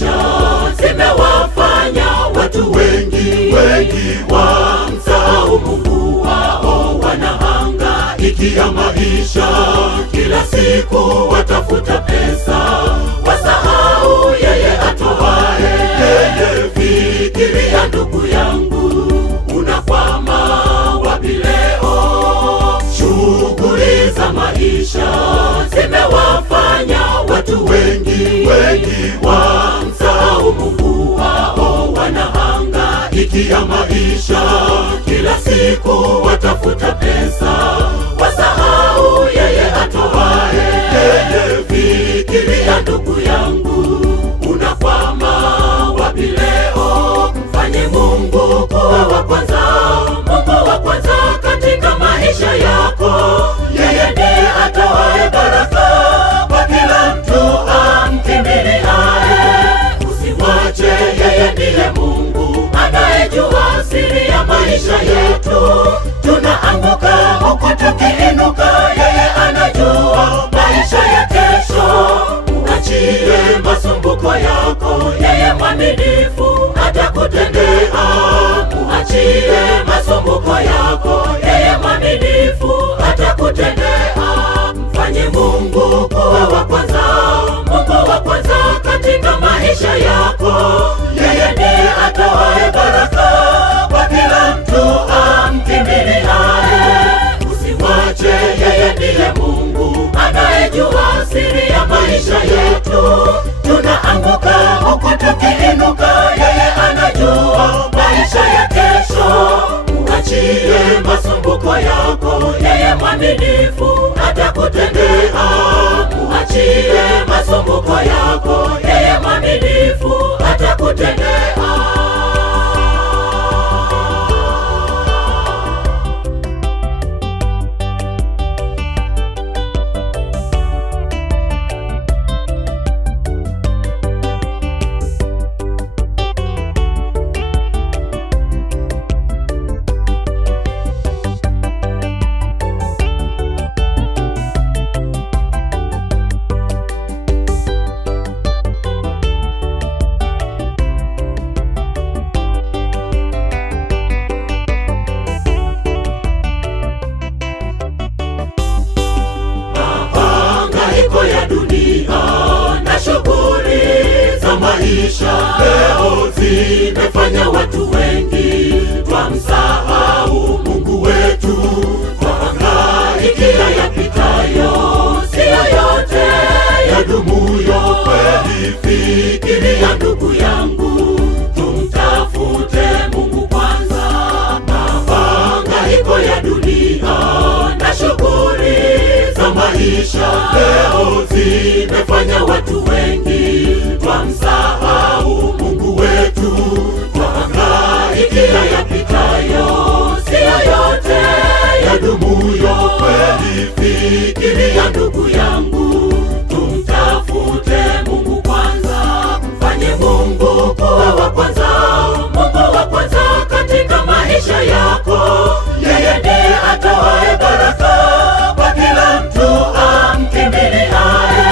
maisha zimewafanya watu wengi wamsahau Mungu wao. Wanahangaikia maisha kila siku, watafuta pesa, wasahau yeye atoaye. Fikiria ndugu yangu, unakwama wapi leo? Shughuli za maisha zimewafanya watu wengi wamsahau Mungu wao. Wanahangaikia maisha kila siku, watafuta pesa, wasahau yeye atoaye. Fikiria ndugu yangu, unakwama wapi leo? Mfanye Mungu kuwa wa kwanza, Mungu wa kwanza katika maisha yako. Yeye ndiye atoaye baraka kwa kila mtu amkimbiliaye. Usimwache, yeye ndiye Mungu anayejua siri ya maisha yetu. Tunaanguka huku tukiinuka, yeye anajua maisha ya kesho. Muachie masumbuko yako, yeye mwaminifu atakutendea. Muachie masumbuko yako, yeye mwaminifu atakutendea. Mfanye Mungu kuwa wa kwanza, Mungu wa kwanza katika maisha yako. Yeye ndiye atoaye baraka kwa kila mtu amkimbiliaye. Usimwache, yeye ndiye Mungu anayejua siri ya maisha yetu. Tunaanguka huku tukiinuka, yeye anajua maisha ya kesho. Muachie masumbuko yako, yeye mwaminifu atakutendea. Muachie masumbuko yako, yeye mwaminifu atakutendea. Maisha leo zimefanya watu wengi twamsahau Mungu wetu. Twahangaikia yapitayo, siyo yote yadumuyo. Kweli fikiria ndugu yangu, tumtafute Mungu kwanza. Mahangaiko ya dunia na shughuli za maisha leo zimefanya watu wengi twamsahau Mungu wetu. Twahangaikia yapitayo, siyo yote yadumuyo. Kweli fikiria ndugu yangu, tumtafute Mungu kwanza. Mfanye Mungu kuwa wa kwanza, Mungu wa kwanza katika maisha yako. Yeye ndiye atoaye baraka kwa kila mtu amkimbiliaye.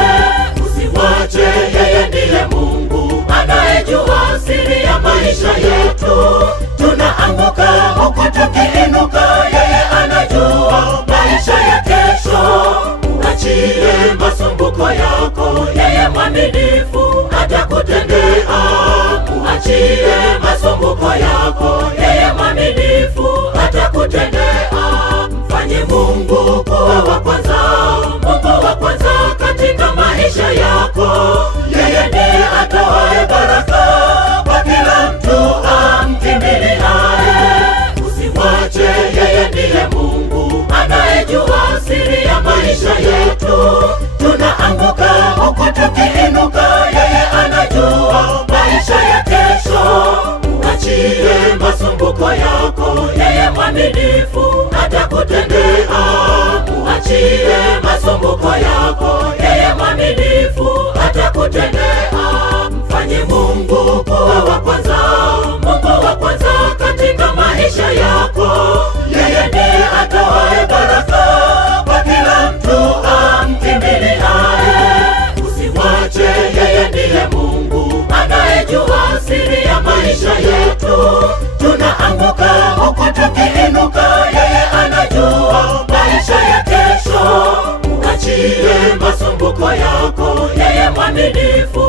Usimwache, yeye ndiye Mungu anayejua siri ya maisha yetu. Tunaanguka huku tukiinuka, yeye anajua maisha ya kesho. Muachie masumbuko yako, yeye mwaminifu atakutendea. Muachie masumbuko yako, yeye mwaminifu atakutendea. Mfanye Mungu kuwa wa kwanza, Mungu wa kwanza katika maisha yako. Yeye ndiye atoaye baraka kwa kila mtu amkimbiliaye. Usimwache, yeye ndiye Mungu anayejua siri ya maisha yetu. Tunaanguka huku tukiinuka, yeye anajua maisha ya kesho. Muachie masumbuko yako, yeye mwaminifu atakutendea. Muachie masumbuko yako, yeye mwaminifu atakutendea. Mfanye Mungu kuwa wa kwanza, Mungu wa kwanza katika maisha yako. Yeye ndiye atoaye baraka kwa kila mtu amkimbiliaye. Usimwache, yeye ndiye Mungu ana anajua siri ya maisha yetu. Tunaanguka huku tukiinuka, yeye anajua maisha ya kesho. Muachie masumbuko yako, yeye mwaminifu